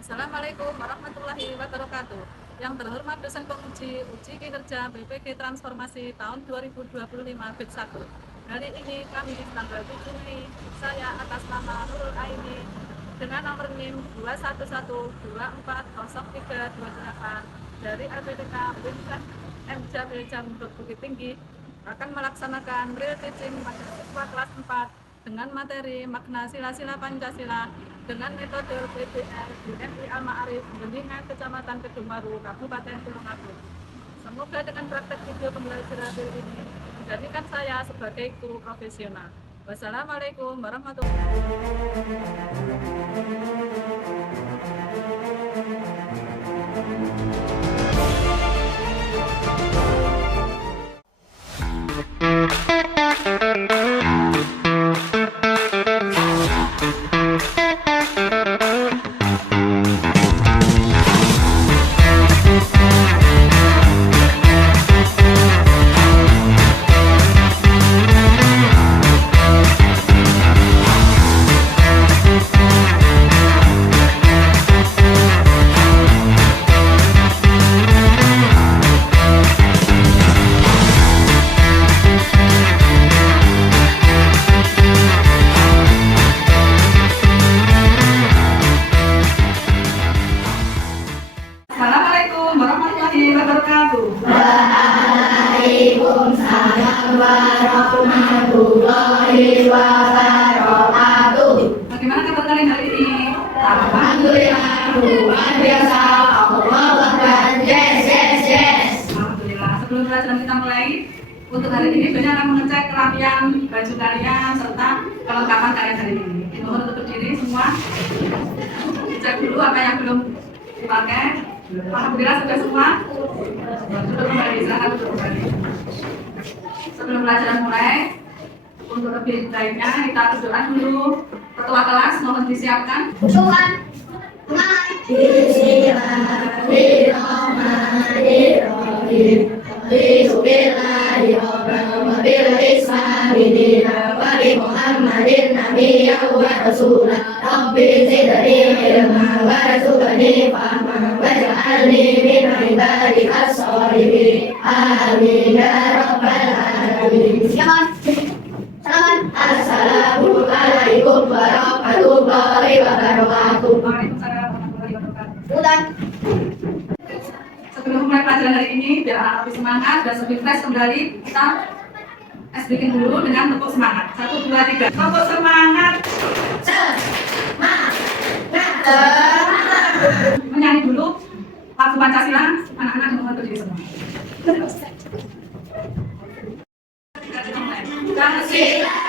Assalamualaikum warahmatullahi wabarakatuh. Yang terhormat dosen penguji uji kinerja BPG Transformasi tahun 2025 BIT 1. Hari ini kami tanggal 7 Mei, saya atas nama Nurul Aini dengan nomor NIM 211240328 dari LPDK Universitas M. Jamil Jamrut Bukit Tinggi akan melaksanakan real teaching pada siswa kelas 4 dengan materi makna sila-sila Pancasila dengan metode PBL di MI Al-Ma'arif, Bendungan, Kecamatan Kedungwaru, Kabupaten Tulungagung. Semoga dengan praktek video pembelajaran ini menjadikan saya sebagai guru profesional. Wassalamualaikum warahmatullahi wabarakatuh. Waalaikumsalam warahmatullahi wabarakatuh. Bagaimana kabar kalian hari ini? Alhamdulillah, luar biasa. Allahu Akbar. Yes. Alhamdulillah. Sebelum pelajaran kita mulai, untuk hari ini Benya akan mengecek kerapian baju kalian serta kelengkapan kalian hari ini. Dimohon untuk berdiri semua. Cek dulu apa yang belum dipakai. Alhamdulillah sudah semua. Duduk kembali, silakan duduk kembali. Sebelum pelajaran mulai, untuk lebih baiknya kita berdoa dulu. Ketua kelas mohon disiapkan. Tuhan, Bismillahirrahmanirrahim. Muhammadin nabiyyan wa rasulan. Rabbi zidni ilman warzuqni fahman waj'alni min ibadika as-shalihin. Amin ya rabbal alamin. Assalamualaikum warahmatullahi wabarakatuh. Waalaikumsalam warahmatullahi wabarakatuh. Udah. Sebelum mulai pelajaran hari ini, biar anak lebih semangat dan lebih fresh kembali, kita bikin dulu dengan tepuk semangat. 1, 2, 3. Tepuk semangat. Menyanyi dulu lagu Pancasila. Anak-anak mohon berdiri semua. Pancasila,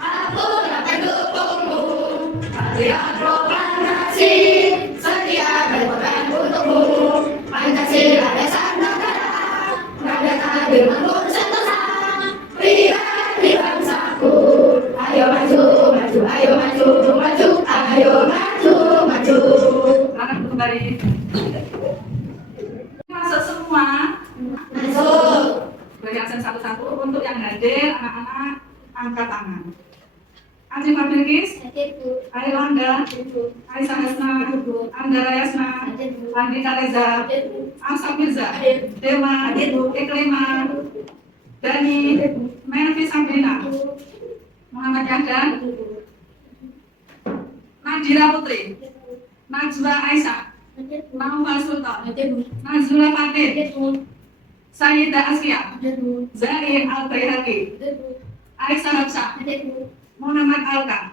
aku mendukungmu. Patriot proklamasi, setia berkorban untukmu. Pancasila dasar negara, merdeka dibangun sentosa. Pribadi bangsaku, ayo maju, ayo maju. Silakan kembali. Masuk semua. Masuk. Beri absen satu-satu. Untuk yang hadir, anak-anak angkat tangan. Aji Fabrikis, Ailanda, Aisyah Hasna, Andara Yasna, Andika Reza, Amsa Mirza, Dewa, Iklima, Dani, Melvi Sabrina, Muhammad Yahdan, Nadira Putri, Najwa Aisyah, Naufal Sultan, Nazula Fatin, Sayyidah Askia, Zahir Al-Bayhaqi, Aisyah Habsah, Muhammad Alka.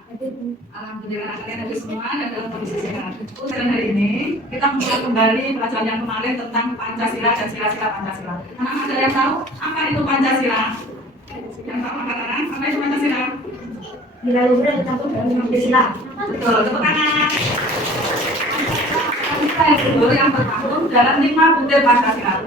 Alhamdulillah kalian ada semua dan dalam kondisi sehat. Dan hari ini kita mulai kembali pelajaran yang kemarin tentang Pancasila dan sila-sila Pancasila. Anak-anak ada yang tahu apa itu Pancasila? Yang tahu angkat tangan, apa itu Pancasila? Bila luhur tercampur dalam Pancasila. Betul, tepuk tangan. Pancasila yang terbangun dalam 5 butir Pancasila.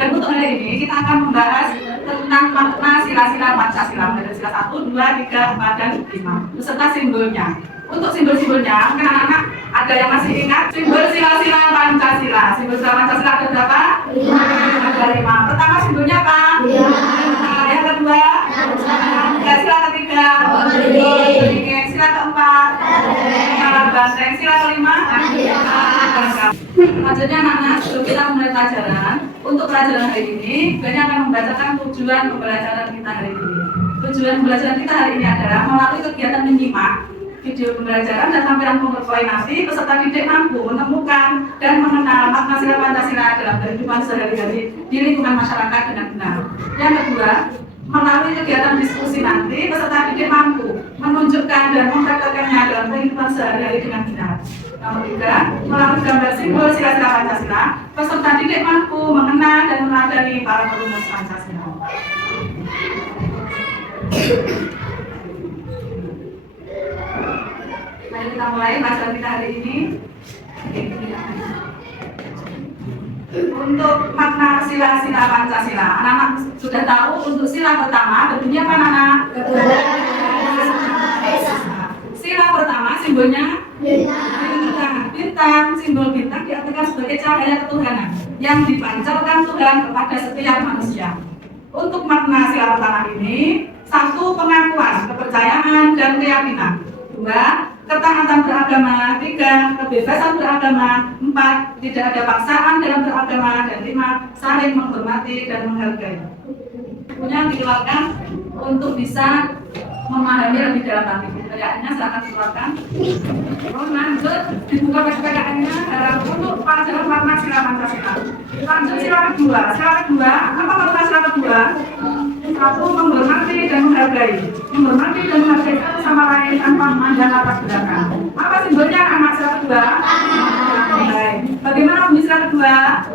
Dan untuk hari ini kita akan membahas tentang makna sila-sila Pancasila, mulai sila 1, 2, 3, 4, dan 5 beserta simbolnya. Untuk simbol-simbolnya, mungkin anak-anak ada yang masih ingat simbol sila-sila Pancasila. Simbol sila Pancasila ada berapa? 5. Ada 5. Pertama simbolnya apa? Yang kedua? Sila ketiga? Sila keempat? banteng. Sila kelima. Selanjutnya anak-anak, sebelum kita mulai pelajaran, untuk pelajaran hari ini, Banya akan membacakan tujuan pembelajaran kita hari ini. Tujuan pembelajaran kita hari ini adalah melalui kegiatan menyimak video pembelajaran dan tampilan PowerPoint nanti, peserta didik mampu menemukan dan mengenal makna sila Pancasila dalam kehidupan sehari-hari di lingkungan masyarakat dengan benar. Yang kedua, melalui kegiatan diskusi nanti, peserta didik mampu menunjukkan dan mempraktekkannya dalam kehidupan sehari-hari dengan benar. Nomor tiga, melalui gambar simbol sila-sila Pancasila, peserta didik mampu mengenal dan meladani para perumus Pancasila. Mari kita mulai pelajaran kita hari ini. Untuk makna sila-sila Pancasila, anak-anak sudah tahu untuk sila pertama bentuknya apa, anak? Sila pertama simbolnya bintang. Simbol bintang diartikan sebagai cahaya ketuhanan yang dipancarkan Tuhan kepada setiap manusia. Untuk makna sila pertama ini, satu, pengakuan, kepercayaan dan keyakinan. Dua, ketaatan beragama. Tiga, kebebasan beragama. Empat, tidak ada paksaan dalam beragama. Dan lima, saling menghormati dan menghargai. Bukunya dikeluarkan untuk bisa memahami lebih dalam lagi. PPKN-nya silakan dikeluarkan. Lanjut, dibuka PPKN-nya untuk pelajaran makna sila Pancasila. Lanjut sila kedua. Sila kedua, apa makna sila kedua? Satu, menghormati dan menghargai. Menghormati dan menghargai satu sama lain tanpa memandang latar belakang. Apa simbolnya anak sila kedua? Bagaimana bunyi sila kedua?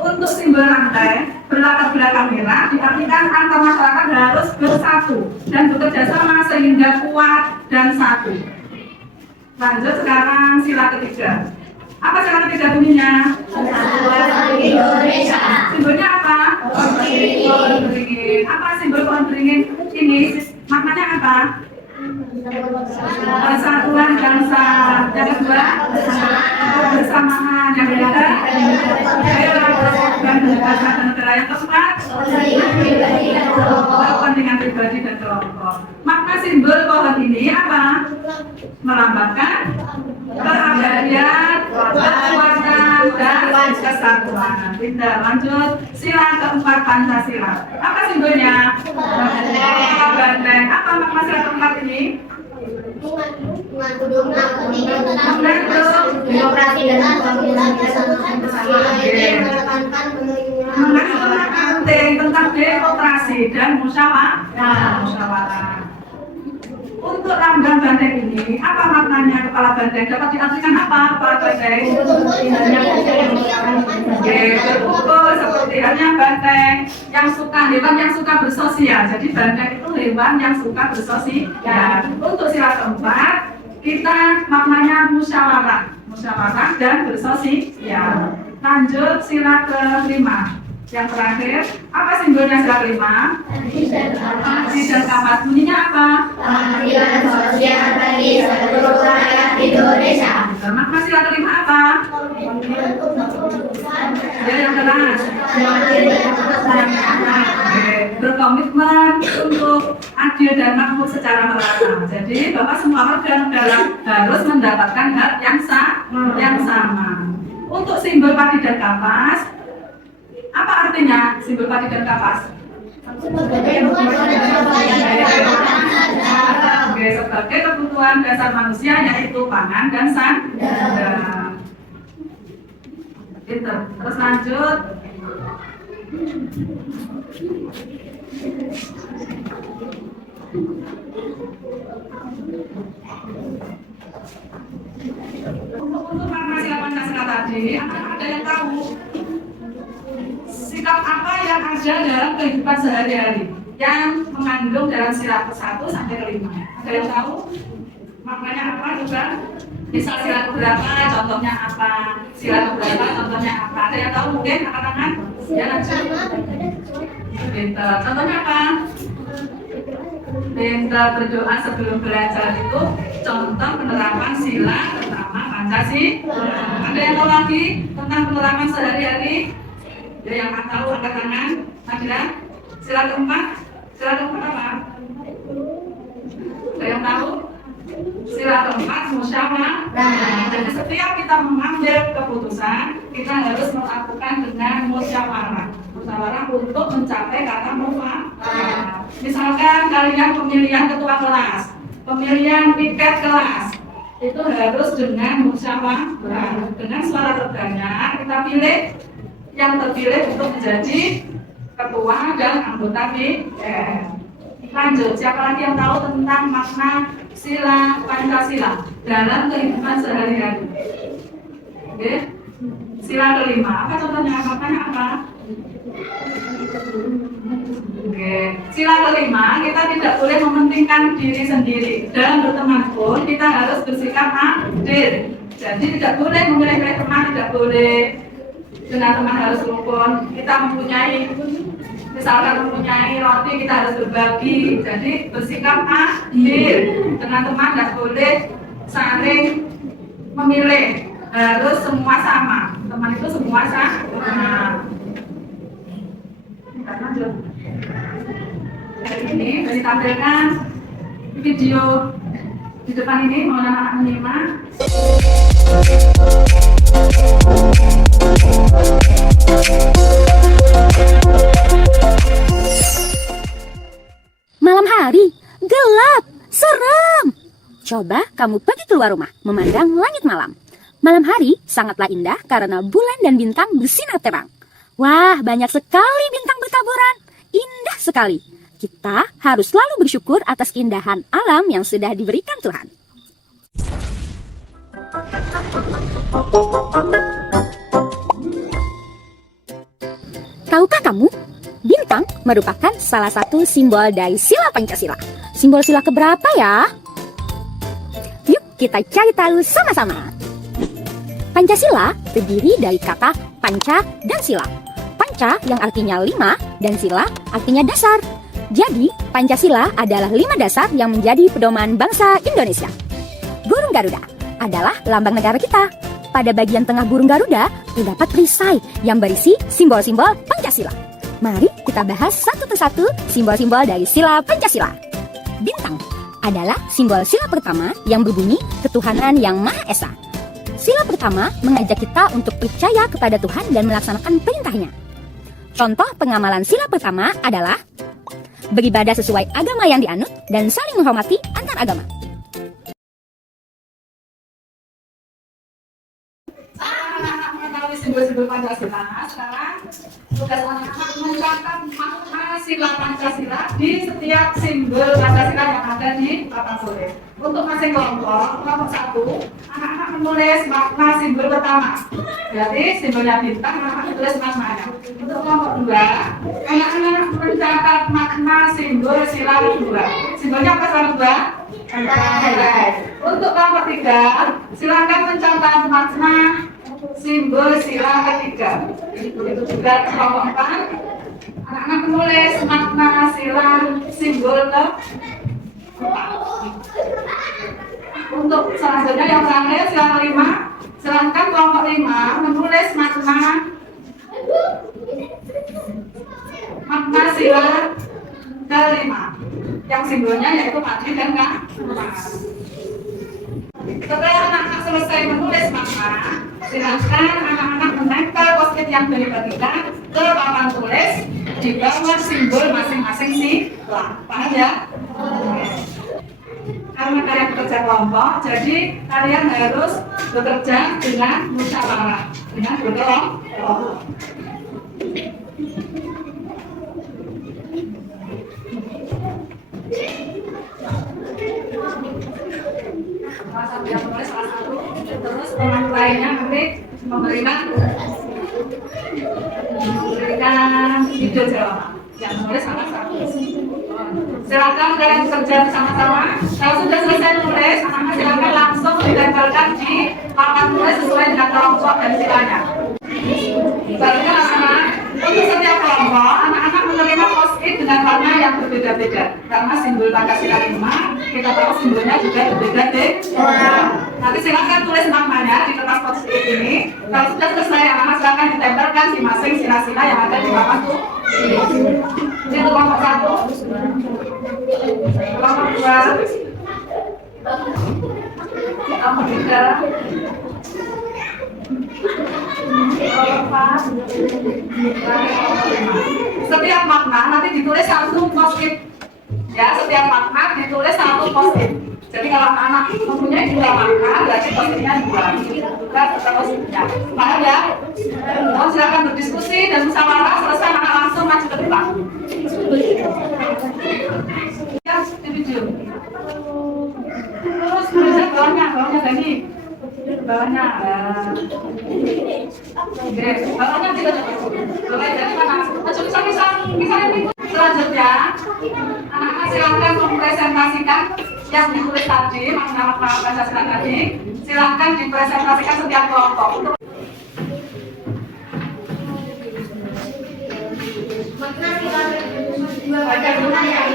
Untuk simbol rantai berlatar belakang merah diartikan antar masyarakat harus bersatu dan bekerja sama sehingga kuat dan satu. Lanjut sekarang sila ketiga. Apa sila ketiga bunyinya? Indonesia. Simbolnya apa? Pohon beringin. Apa simbol pohon beringin ini? Maknanya apa? Persatuan bangsa. Yang kedua, kebersamaan. Yang ketiga, dan negara. Yang keempat, kepentingan pribadi dan kelompok. Makna simbol pohon ini apa? Melambangkan keabadian, kekuatan, dan kesatuan. Pindah, lanjut. Sila keempat Pancasila. Apa simbolnya? Banteng. Apa makna sila keempat ini? Demokrasi dan pembangunan bersama Mengenai tentang demokrasi dan musyawarah. Untuk lambang banteng ini, apa maknanya kepala banteng? Dapat diartikan apa kepala banteng? Berkumpul seperti halnya banteng yang suka, hewan yang suka bersosial. Jadi banteng itu hewan yang suka bersosial. Untuk sila keempat, kita maknanya musyawarah dan bersosial. Lanjut sila kelima. Yang terakhir, apa simbolnya sila kelima? Panci dan kapas. Bunyinya apa? Keadilan sosial bagi seluruh rakyat Indonesia. Makna sila kelima apa? Ya, yang keras. Berkomitmen untuk adil dan makmur secara merata. Jadi Bapak semua warga negara harus mendapatkan hak yang sama. Untuk simbol padi dan kapas, apa artinya simbol padi dan kapas? Sebagai kebutuhan dasar manusia yaitu pangan dan sandang. Terus lanjut. Untuk makna sila Pancasila tadi, ada yang tahu sikap apa yang ada dalam kehidupan sehari-hari yang mengandung dalam sila ke-1 sampai ke-5? Ada yang tahu maknanya apa juga? Misal sila keberapa, contohnya apa? Sila keberapa, contohnya apa? Ada yang tahu mungkin angkat tangan? Ya, lanjut. Pintar. Contohnya apa? Pintar berdoa sebelum belajar itu contoh penerapan sila pertama Pancasila. Ada yang tahu lagi tentang penerapan sehari-hari? Ya, yang tahu angkat tangan. Ada? Sila keempat apa? Ada yang tahu? Sila keempat musyawarah. Jadi setiap kita mengambil keputusan, kita harus melakukan dengan musyawarah. Musyawarah untuk mencapai kata mufakat. Misalkan kalian pemilihan ketua kelas, pemilihan piket kelas, itu harus dengan musyawarah. Dengan suara terbanyak kita pilih yang terpilih untuk menjadi ketua dan anggota piket. Lanjut, siapa lagi yang tahu tentang makna sila Pancasila dalam kehidupan sehari-hari? Oke. Sila kelima, apa contohnya? Maknanya apa? Oke. Sila kelima, kita tidak boleh mementingkan diri sendiri. Dalam berteman pun kita harus bersikap adil. Jadi tidak boleh memilih teman, tidak boleh dengan teman harus rukun. Kita misalkan mempunyai roti, kita harus berbagi. Jadi bersikap adil. Dengan teman tidak boleh saling memilih, harus semua sama. Teman itu semua sama. Lanjut. Hari ini ditampilkan video di depan ini, mohon anak-anak menyimak. Malam hari, gelap, seram. Coba kamu pergi keluar rumah, memandang langit malam. Malam hari sangatlah indah karena bulan dan bintang bersinar terang. Wah, banyak sekali bintang bertaburan. Indah sekali. Kita harus selalu bersyukur atas keindahan alam yang sudah diberikan Tuhan. Tahukah kamu? Bintang merupakan salah satu simbol dari sila Pancasila. Simbol sila keberapa ya? Yuk kita cari tahu sama-sama. Pancasila terdiri dari kata panca dan sila. Panca yang artinya 5 dan sila artinya dasar. Jadi Pancasila adalah 5 dasar yang menjadi pedoman bangsa Indonesia. Burung Garuda adalah lambang negara kita. Pada bagian tengah burung Garuda terdapat perisai yang berisi simbol-simbol Pancasila. Mari kita bahas satu persatu simbol-simbol dari sila Pancasila. Bintang adalah simbol sila pertama yang berbunyi ketuhanan yang Maha Esa. Sila pertama mengajak kita untuk percaya kepada Tuhan dan melaksanakan perintahnya. Contoh pengamalan sila pertama adalah beribadah sesuai agama yang dianut dan saling menghormati antar agama. Simbol-simbol Pancasila. Sekarang tugas anak-anak mencatat makna sila Pancasila di setiap simbol Pancasila yang ada di papan tulis. Untuk masing kelompok 1, anak-anak menulis makna simbol pertama. Jadi simbolnya bintang, anak-anak tulis maknanya. Untuk kelompok 2, anak-anak mencatat makna simbol sila kedua. Simbolnya apa sila kedua? Untuk kelompok 3, silakan mencatat makna simbol sila ketiga. Begitu juga kelompok 4, anak-anak menulis makna sila simbol keempat. Untuk selanjutnya yang terakhir sila kelima, silakan kelompok 5 menulis makna sila kelima yang simbolnya yaitu mati dan emas. Setelah anak-anak selesai menulis makna, silakan anak-anak menempel post-it yang dibagikan ke papan tulis di bawah simbol masing-masing sila. Paham ya? Karena kalian bekerja kelompok, jadi kalian harus bekerja dengan musyawarah, dengan berkelompok. Yang menulis salah satu, terus teman lainnya nanti memberikan video jawaban yang menulis salah satu. Silakan kalian bekerja bersama-sama. Kalau sudah selesai menulis, anak-anak silakan langsung ditempelkan di papan tulis sesuai dengan kelompok dan silanya. Selanjutnya anak-anak, untuk setiap kelompok, anak-anak menerima post-it dengan warna yang berbeda-beda. Karena simbol Pancasila 5, kita tahu simbolnya juga berbeda-beda. Nanti silakan tulis namanya di kertas post-it ini. Kalau sudah selesai, anak-anak silakan ditempelkan di masing sila-sila yang ada di papan tulis. Ini kelompok 1, kelompok 2, Nomor 3. Setiap makna nanti ditulis satu post-it. Ya, setiap makna ditulis satu post-it. Jadi kalau anak mempunyai 2 makna, berarti post-itnya 2. Kita tetap post-itnya. Paham ya? Oh, silakan berdiskusi dan musyawarah, selesai anak langsung maju ke depan. Ya, di video. Terus bawahnya tadi. Bawahnya. Oke, bawahnya kita mulai dari mana? Misalnya selanjutnya, anak-anak silakan mempresentasikan yang ditulis tadi, makna-makna Pancasila tadi. Silakan dipresentasikan setiap kelompok. Makna sila dua Pancasila yang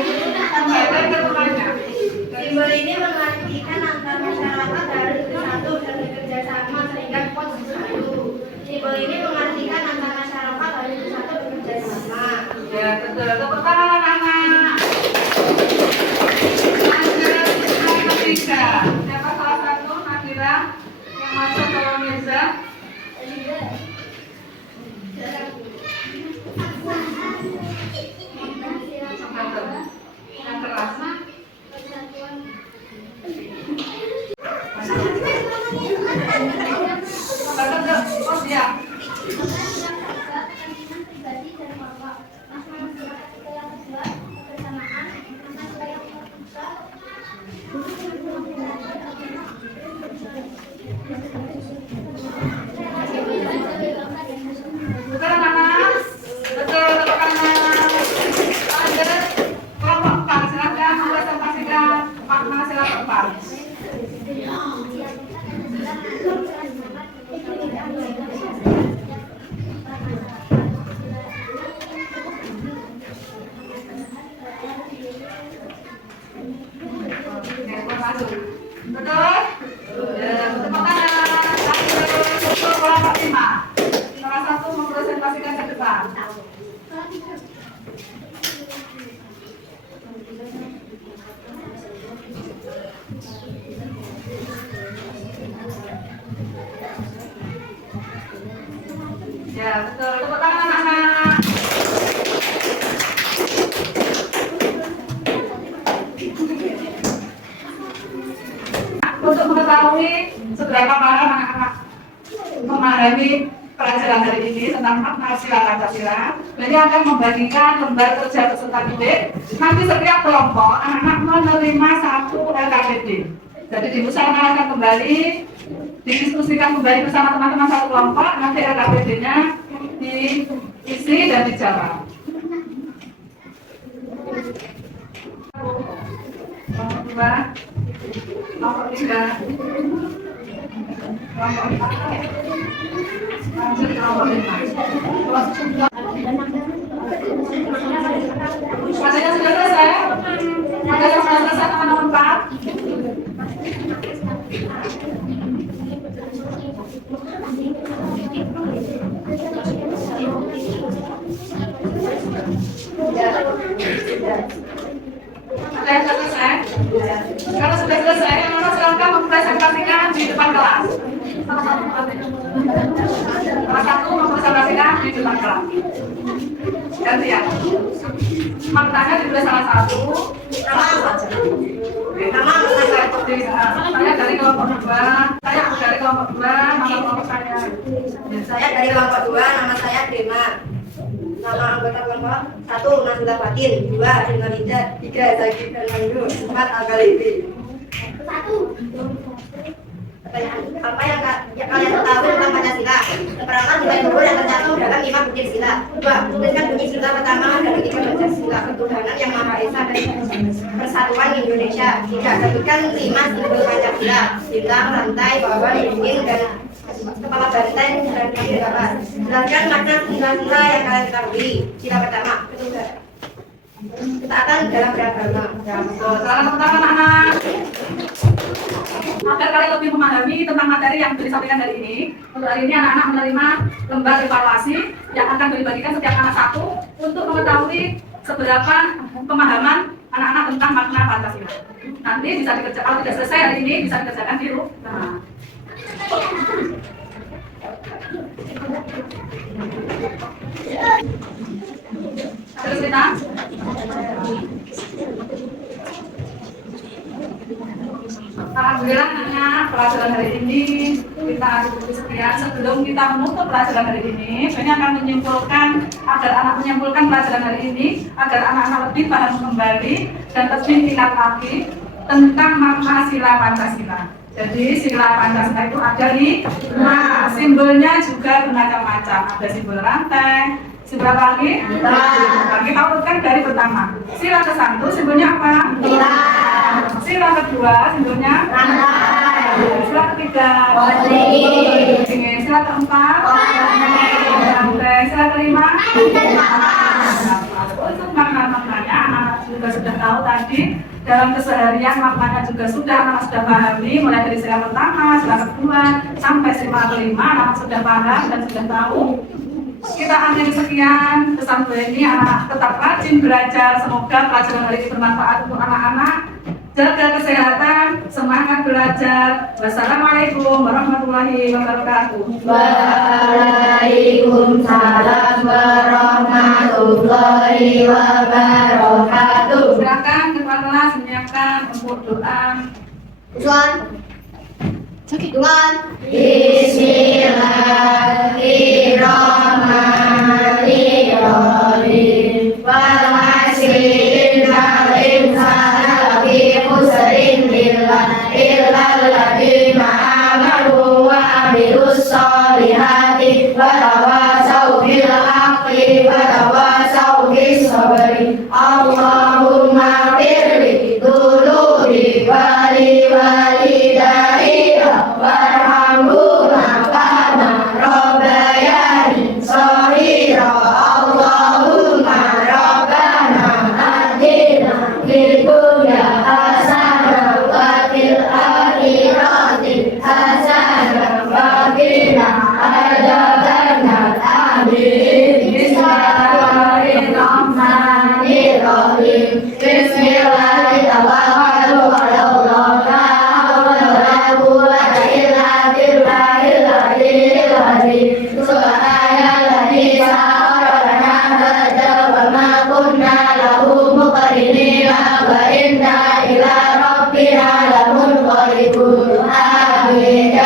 simbol ini mengartikan antar masyarakat harus bersatu dan bekerja sama sehingga kuat bersatu. Simbol ini mengartikan antar masyarakat harus bersatu dan bekerja sama. Ya, betul. Tepuk tangan anak-anak. Lanjut, yang ketiga. Siapa salah satu, Nadira, yang masuk ke Mirza? Yang keras. Oh, siap. Betul anak-anak? Betul, tepuk tangan. Lanjut, kelompok 4, silakan mempresentasikan makna sila keempat. Betul? Ya, tepuk tangan. Lanjut, untuk kelompok 5. Salah satu mempresentasikan ke depan. Ya, betul. Tepuk tangan anak-anak. Untuk mengetahui seberapa paham anak-anak memahami pelajaran hari ini tentang makna sila Pancasila, jadi akan membagikan lembar kerja peserta didik. Nanti setiap kelompok anak-anak menerima 1 LKPD. Jadi dimusyawarahkan kembali, didiskusikan kembali bersama teman-teman satu kelompok. Nanti LKPD-nya diisi dan dijawab. Nomor 2, nomor 3, nomor 4, lanjut nomor 5. Masanya sudah selesai? Ada yang sudah selesai sama nomor 4? Ada yang sudah selesai? Kalau sudah selesai, anak-anak silakan mempresentasikan di depan kelas. Salah satu mempresentasikan di depan kelas. Gantian. Maknanya ditulis salah satu saja. Saya dari kelompok 2. Saya dari kelompok 2. Nama kelompok saya. Saya dari kelompok 2, nama saya Dema. Nama anggota kelompok 1, Nazila Fatin, 2, Rina Linda, 3, Zaki dan Mandu, 4, Al-Ghalibi. 1. Apa yang kalian ketahui tentang Pancasila? Pertama, nilai luhur yang tercantum dalam 5 butir sila. 2. Tuliskan bunyi sila pertama dari 5 Pancasila, ketuhanan yang Maha Esa dan Persatuan Indonesia. 3. Sebutkan 5 simbol Pancasila: bintang, rantai, bawah, dinding, dan kepala banteng dan kaki kapal. Jelaskan makna sila yang kalian ketahui. Sila pertama, ketaatan dalam beragama. Selamat datang anak-anak. Agar kalian lebih memahami tentang materi yang disampaikan hari ini, untuk hari ini anak-anak menerima lembar evaluasi yang akan dibagikan setiap anak 1 untuk mengetahui seberapa pemahaman anak-anak tentang makna Pancasila. Nanti bisa dikerjakan, kalau tidak selesai hari ini bisa dikerjakan di rumah. Terus kita alhamdulillah anak pelajaran hari ini kita cukup sekian. Sebelum kita menutup pelajaran hari ini, saya akan menyimpulkan agar anak menyimpulkan pelajaran hari ini agar anak-anak lebih paham kembali dan lebih ingat lagi tentang makna sila Pancasila. Jadi sila Pancasila itu ada lima, simbolnya juga bermacam-macam. Ada simbol rantai, simbol apa lagi? Kita urutkan dari pertama. Sila ke-1 simbolnya apa? Sila kedua simbolnya rantai. Sila ketiga sila keempat rantai. Sila kelima untuk makna-maknanya anak-anak juga sudah tahu tadi. Dalam keseharian maknanya juga anak sudah pahami, mulai dari sila pertama, sila kedua sampai sila kelima anak sudah paham dan sudah tahu. Kita akhiri sekian pesan ini, anak tetap rajin belajar. Semoga pelajaran hari ini bermanfaat untuk anak-anak. Jaga kesehatan, semangat belajar. Wassalamualaikum warahmatullahi wabarakatuh. Waalaikumsalam warahmatullahi wabarakatuh. Silakan ketua kelas menyiapkan untuk doa. Dengan Bismillahirrahmanirrahim. Wal 'asri innal insana lafi khusrin illa alladziina aamanu wa 'amilus sholihati wa tawassaw bil haqqi wa tawassaw bis sabri. Allahumma firli dzulubi wali walidayya warhamhuma kama rabbayani shaghira. Allahumma rabbana atina fid dunya hasanah wa fil akhirati hasanah wa qina adzabannar. Amin. Bismillahirrahmanirrahim. Bismillahirrahmanirrahim. Subhanalladzi sakhkhara hadza wa ma kunna lahu muqrinin wa inna ila rabbina lamunqalibun. Amin.